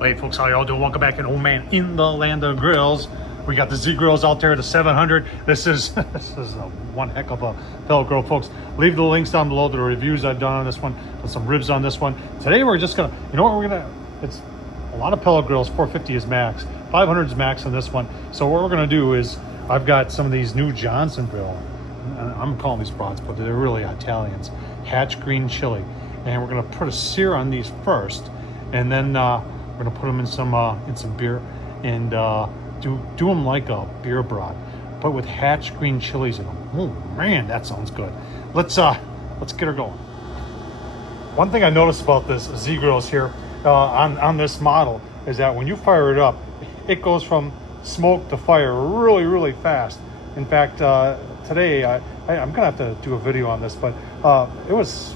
Hey folks, how y'all doing? Welcome back in Old Man in the Land of Grills. We got the Z Grills out there, the 700. This is one heck of a pellet grill, folks. Leave the links down below to the reviews I've done on this one, with some ribs on this one. Today we're just gonna, you know what we're gonna, it's a lot of pellet grills, 450 is max, 500 is max on this one. So what we're gonna do is, I've got some of these new Johnsonville, I'm calling these Brats, but they're really Italians, hatch green chili. And we're gonna put a sear on these first, and then we're gonna put them in some beer and do them like a beer brat, but with hatch green chilies in them. Oh man, that sounds good. Let's get her going. One thing I noticed about this Z Grills here on this model is that when you fire it up, it goes from smoke to fire really fast. In fact, today I'm gonna have to do a video on this, but it was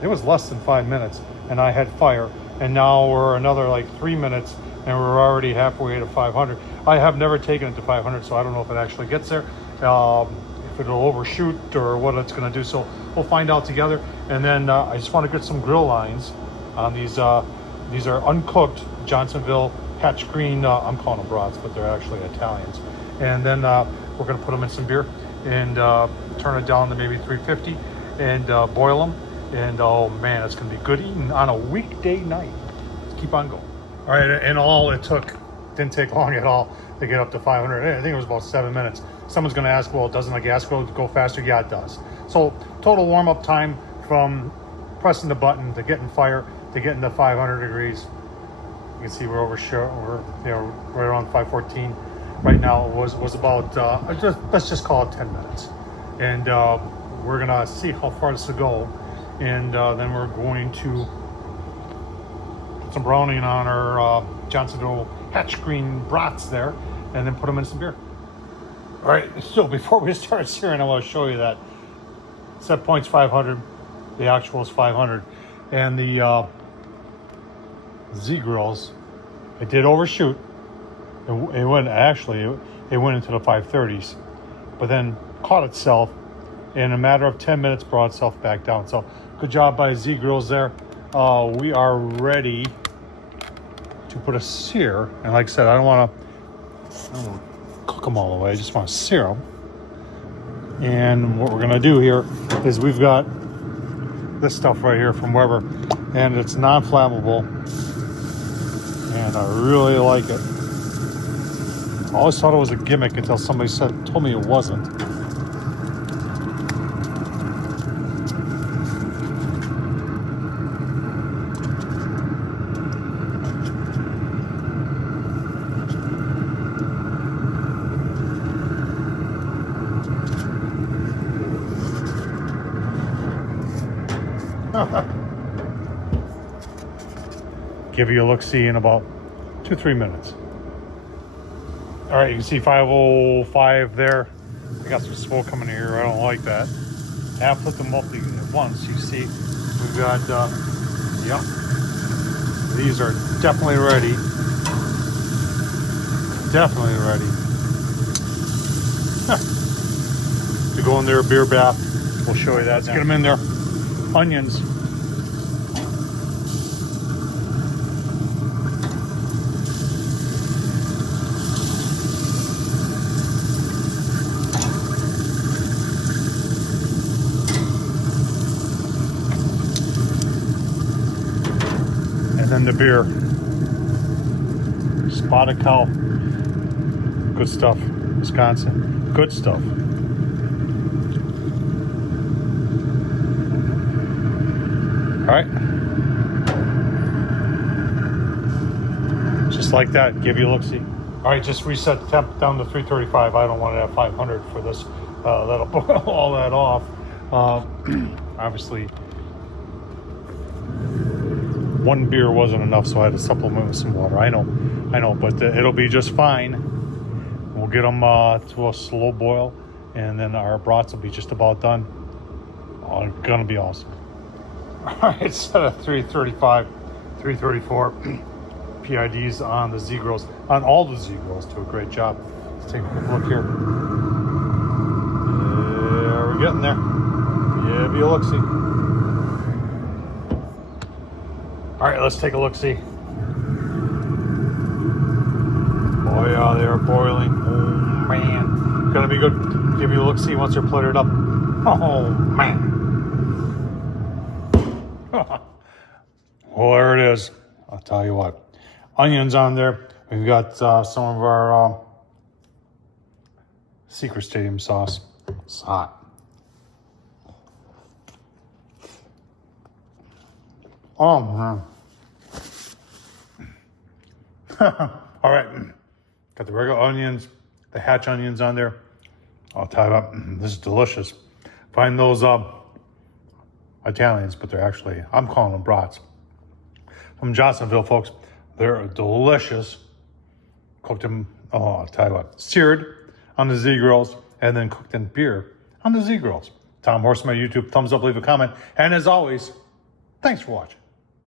less than 5 minutes and I had fire, and now we're another like 3 minutes and we're already halfway to 500. I have never taken it to 500, so I don't know if it actually gets there, if it'll overshoot or what it's gonna do. So we'll find out together. And then I just want to get some grill lines on these. These are uncooked Johnsonville hatch green. I'm calling them Brats, but they're actually Italians. And then we're gonna put them in some beer and turn it down to maybe 350 and boil them. And oh man, it's gonna be good eating on a weekday night. Let's keep on going. All right, in all didn't take long at all to get up to 500. I think it was about 7 minutes. Someone's gonna ask, well, doesn't a gas grill go faster? Yeah, it does. So total warm up time from pressing the button to getting fire to getting to 500 degrees. You can see we're right around 514 right now. It was about let's just call it 10 minutes, and we're gonna see how far this will go, and then we're going to put some browning on our Johnsonville hatch green Brats there, and then put them in some beer. All right, so before we start searing, I want to show you that set point's 500, the actual is 500, and the Z Grills, it did overshoot. It went into the 530s, but then caught itself in a matter of 10 minutes, brought itself back down. So good job by Z Grills there. We are ready to put a sear, and like I said, I don't want to cook them all the way. I just want to sear them. And what we're gonna do here is we've got this stuff right here from Weber, and it's non-flammable, and I really like it. I always thought it was a gimmick until somebody told me it wasn't. Give you a look-see in about 2-3 minutes. All right, you can see 505 there. I got some smoke coming in here. I don't like that. I have put them up at once. You see, we've got, yeah, these are definitely ready. Definitely ready to go in their beer bath. We'll show you that. Let's get them in there. Onions. And then the beer. Spotted Cow. Good stuff. Wisconsin. Good stuff. All right. Just like that. Give you a look-see. All right, just reset the temp down to 335. I don't want to have 500 for this. That'll boil all that off. Obviously, one beer wasn't enough, so I had to supplement with some water. I know, but it'll be just fine. We'll get them to a slow boil, and then our brats will be just about done. Oh, it's gonna be awesome. All right, set at 335, 334. PIDs on the Z Grills, on all the Z Grills, do a great job. Let's take a quick look here. Yeah, we're getting there. Yeah, be a look-see. All right, let's take a look-see. Oh yeah, they're boiling. Oh man, gonna be good. Give you a look, see once they're pluttered up. Oh man. Well, there it is. I'll tell you what. Onions on there. We've got some of our Secret Stadium sauce. It's hot. Oh man. All right. Got the regular onions, the hatch onions on there. I'll tell you what, this is delicious. Find those Italians, but they're actually, I'm calling them brats. From Johnsonville, folks. They're delicious. Cooked them, oh, I'll tell you what, seared on the Z grills and then cooked in beer on the Z grills. Tom Horsman, YouTube, thumbs up, leave a comment. And as always, thanks for watching.